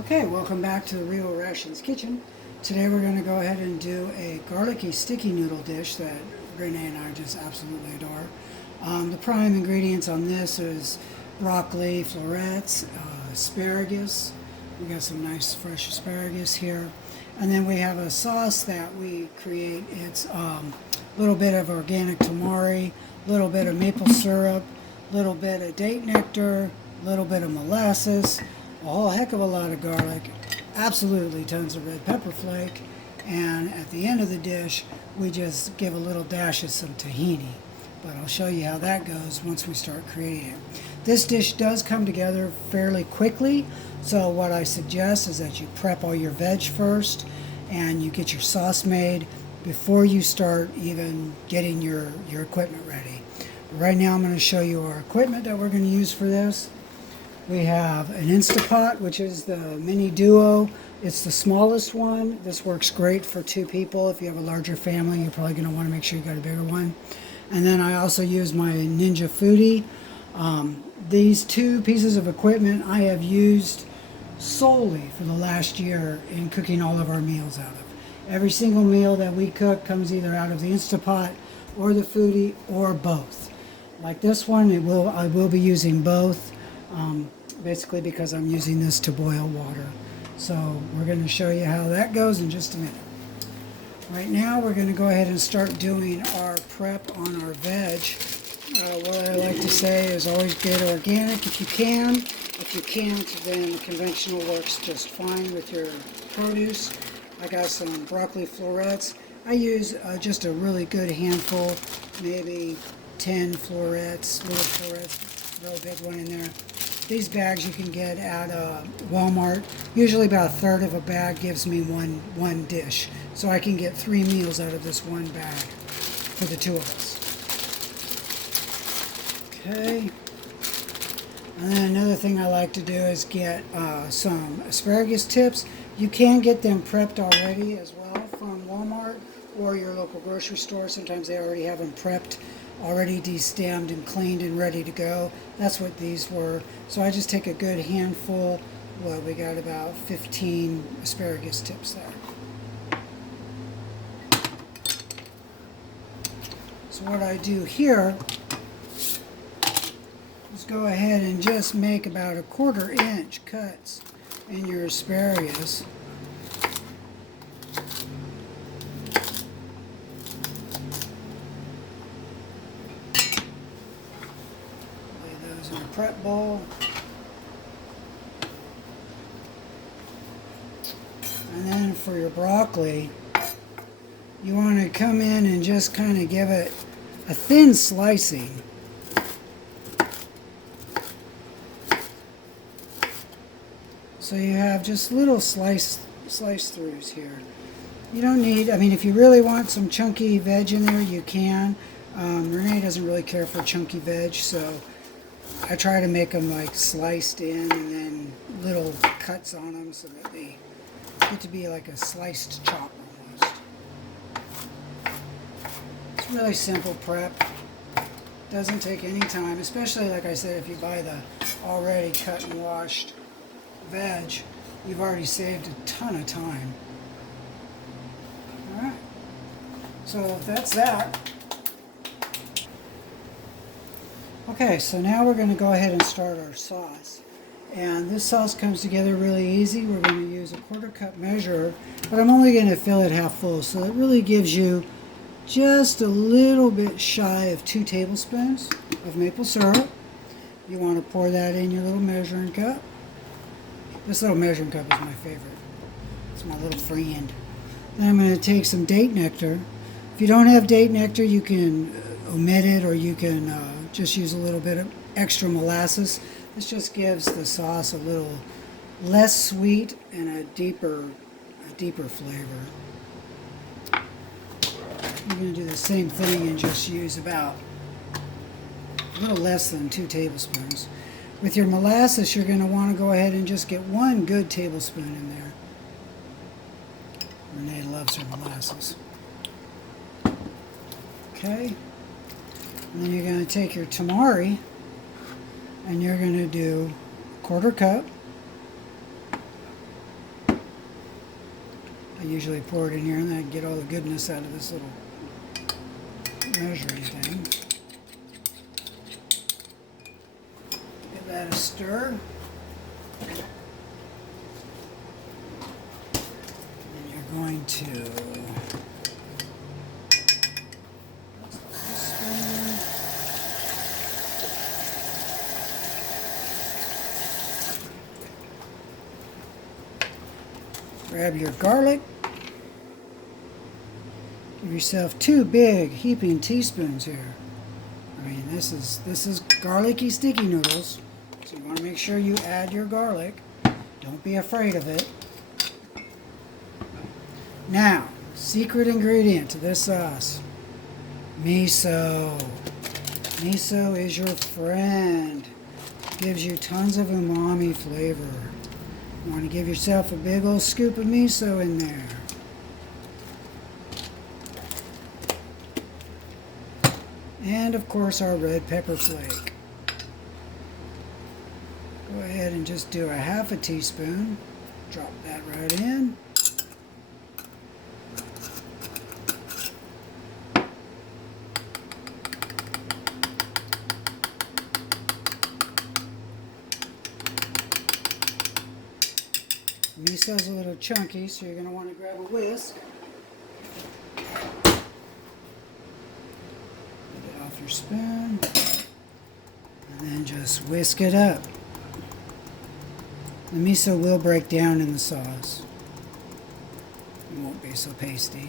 Okay, welcome back to the Rio Rations Kitchen. Today we're going to go ahead and do a garlicky sticky noodle dish that Renee and I just absolutely adore. The prime ingredients on this is broccoli, florets, asparagus. We got some nice fresh asparagus here. And then we have a sauce that we create. It's a little bit of organic tamari, a little bit of maple syrup, a little bit of date nectar, a little bit of molasses, a whole heck of a lot of garlic, absolutely tons of red pepper flake, and at the end of the dish we just give a little dash of some tahini. But I'll show you how that goes once we start creating it. This dish does come together fairly quickly, so what I suggest is that you prep all your veg first and you get your sauce made before you start even getting your equipment ready. But right now I'm going to show you our equipment that we're going to use for this. We have an Instapot, which is the Mini Duo. It's the smallest one. This works great for 2 people. If you have a larger family, you're probably going to want to make sure you got a bigger one. And then I also use my Ninja Foodie. These 2 pieces of equipment I have used solely for the last year in cooking all of our meals out of. Every single meal that we cook comes either out of the Instapot or the Foodie or both. Like this one, I will be using both. Basically because I'm using this to boil water. So we're going to show you how that goes in just a minute. Right now we're going to go ahead and start doing our prep on our veg. What I like to say is always get organic if you can. If you can't, then conventional works just fine with your produce. I got some broccoli florets. I use just a really good handful, maybe 10 florets, little florets, throw a big one in there. These bags you can get at Walmart. Usually about a third of a bag gives me one dish. So I can get 3 meals out of this one bag for the 2 of us. Okay. And then another thing I like to do is get some asparagus tips. You can get them prepped already as well from Walmart or your local grocery store. Sometimes they already have them prepped, already destemmed and cleaned and ready to go. That's what these were. So I just take a good handful. Well, we got about 15 asparagus tips there. So what I do here is go ahead and just make about a 1/4 inch cuts in your asparagus. In a prep bowl. And then for your broccoli, you want to come in and just kind of give it a thin slicing. So you have just little slice throughs here. You don't need, I mean, if you really want some chunky veg in there, you can. Renee doesn't really care for chunky veg, so I try to make them like sliced in and then little cuts on them so that they get to be like a sliced chop almost. It's really simple prep. Doesn't take any time, especially like I said, if you buy the already cut and washed veg, you've already saved a ton of time. Alright, so that's that. Okay, so now we're going to go ahead and start our sauce. And this sauce comes together really easy. We're going to use a 1/4 cup measure, but I'm only going to fill it half full. So it really gives you just a little bit shy of 2 tablespoons of maple syrup. You want to pour that in your little measuring cup. This little measuring cup is my favorite. It's my little friend. Then I'm going to take some date nectar. If you don't have date nectar, you can omit it, or you can just use a little bit of extra molasses. This just gives the sauce a little less sweet and a deeper flavor. I'm going to do the same thing and just use about a little less than 2 tablespoons. With your molasses, you're going to want to go ahead and just get 1 good tablespoon in there. Renee loves her molasses. Okay. And then you're going to take your tamari and you're going to do 1/4 cup. I usually pour it in here and then I get all the goodness out of this little measuring thing. Give that a stir. And you're going to grab your garlic. Give yourself 2 big heaping teaspoons here. I mean, this is garlicky sticky noodles, so you want to make sure you add your garlic. Don't be afraid of it. Now, secret ingredient to this sauce: miso. Miso is your friend. Gives you tons of umami flavor. You want to give yourself a big old scoop of miso in there. And of course our red pepper flake. Go ahead and just do a half a teaspoon. Drop that right in. Miso's a little chunky, so you're going to want to grab a whisk. Get it off your spoon. And then just whisk it up. The miso will break down in the sauce. It won't be so pasty.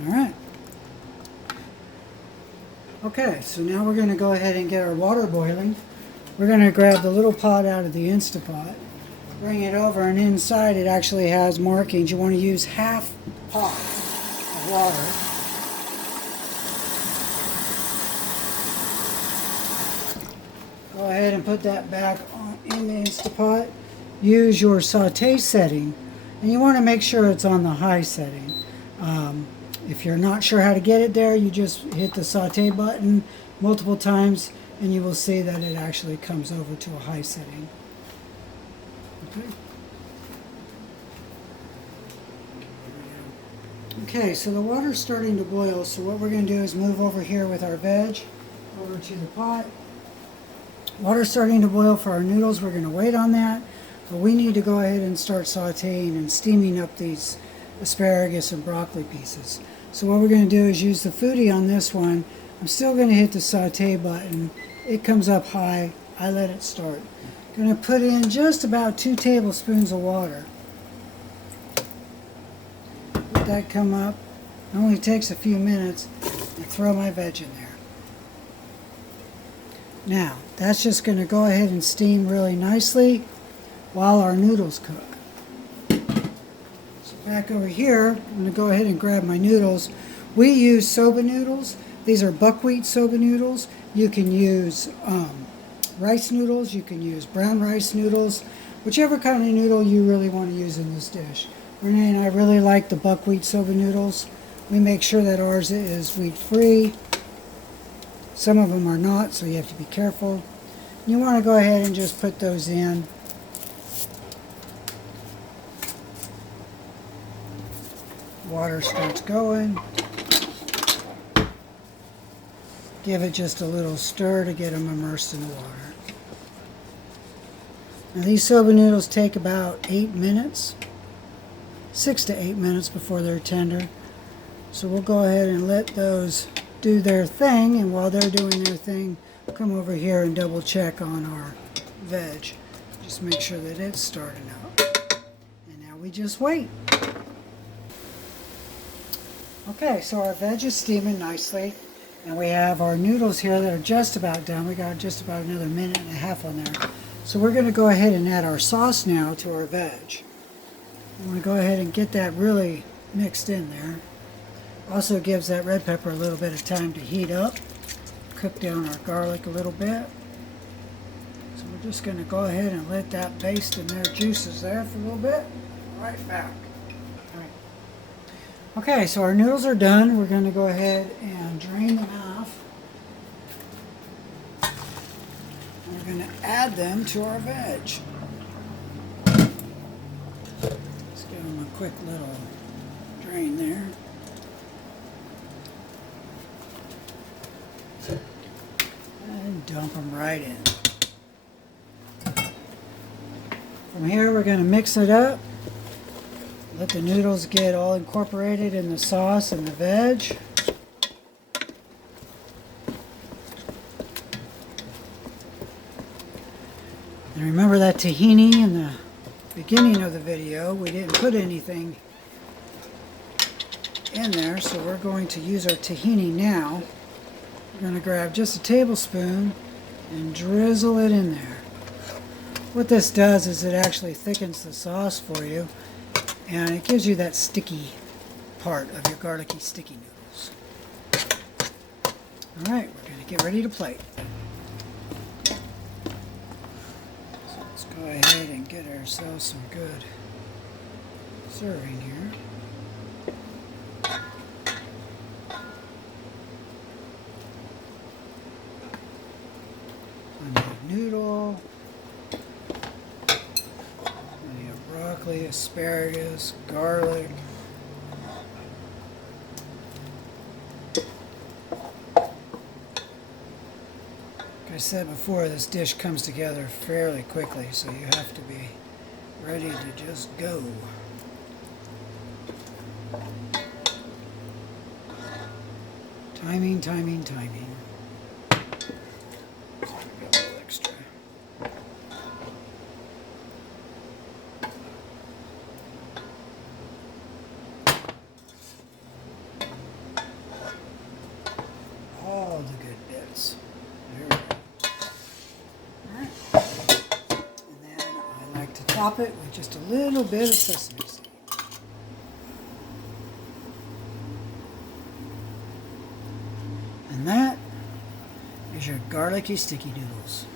All right. Okay, so now we're going to go ahead and get our water boiling. We're going to grab the little pot out of the Instapot, bring it over, and inside it actually has markings. You want to use half pot of water. Go ahead and put that back in the Instapot. Use your saute setting, and you want to make sure it's on the high setting. If you're not sure how to get it there, you just hit the saute button multiple times and you will see that it actually comes over to a high setting. Okay, so the water's starting to boil, so what we're going to do is move over here with our veg over to the pot. Water's starting to boil for our noodles. We're going to wait on that, but we need to go ahead and start sauteing and steaming up these asparagus and broccoli pieces. So what we're going to do is use the foodie on this one. I'm still going to hit the saute button. It comes up high. I let it start. I'm going to put in just about 2 tablespoons of water. Let that come up. It only takes a few minutes. And throw my veg in there. Now, that's just going to go ahead and steam really nicely while our noodles cook. Back over here, I'm going to go ahead and grab my noodles. We use soba noodles. These are buckwheat soba noodles. You can use rice noodles. You can use brown rice noodles. Whichever kind of noodle you really want to use in this dish. Renee and I really like the buckwheat soba noodles. We make sure that ours is wheat-free. Some of them are not, so you have to be careful. You want to go ahead and just put those in. Water starts going. Give it just a little stir to get them immersed in the water. Now these soba noodles take about 8 minutes, 6 to 8 minutes before they're tender. So we'll go ahead and let those do their thing, and while they're doing their thing, we'll come over here and double check on our veg. Just make sure that it's starting out. And now we just wait. Okay, so our veg is steaming nicely, and we have our noodles here that are just about done. We got just about another minute and a half on there. So we're going to go ahead and add our sauce now to our veg. I'm going to go ahead and get that really mixed in there. Also gives that red pepper a little bit of time to heat up. Cook down our garlic a little bit. So we're just going to go ahead and let that baste in their juices there for a little bit. Right back. Okay, so our noodles are done. We're going to go ahead and drain them off. We're going to add them to our veg. Let's give them a quick little drain there. And dump them right in. From here we're going to mix it up. Let the noodles get all incorporated in the sauce and the veg. And remember that tahini in the beginning of the video, we didn't put anything in there, so we're going to use our tahini now. We're going to grab just a tablespoon and drizzle it in there. What this does is it actually thickens the sauce for you, and it gives you that sticky part of your garlicky sticky noodles. Alright, we're going to get ready to plate. So let's go ahead and get ourselves some good serving here. Plenty of noodle. Plenty of broccoli, asparagus, garlic. Like I said before, this dish comes together fairly quickly, so you have to be ready to just go. Timing, timing, timing. So I've got a little extra. All the good bits. There we go. Alright. And then I like to top it with just a little bit of sesame seed. And that is your garlicky sticky noodles.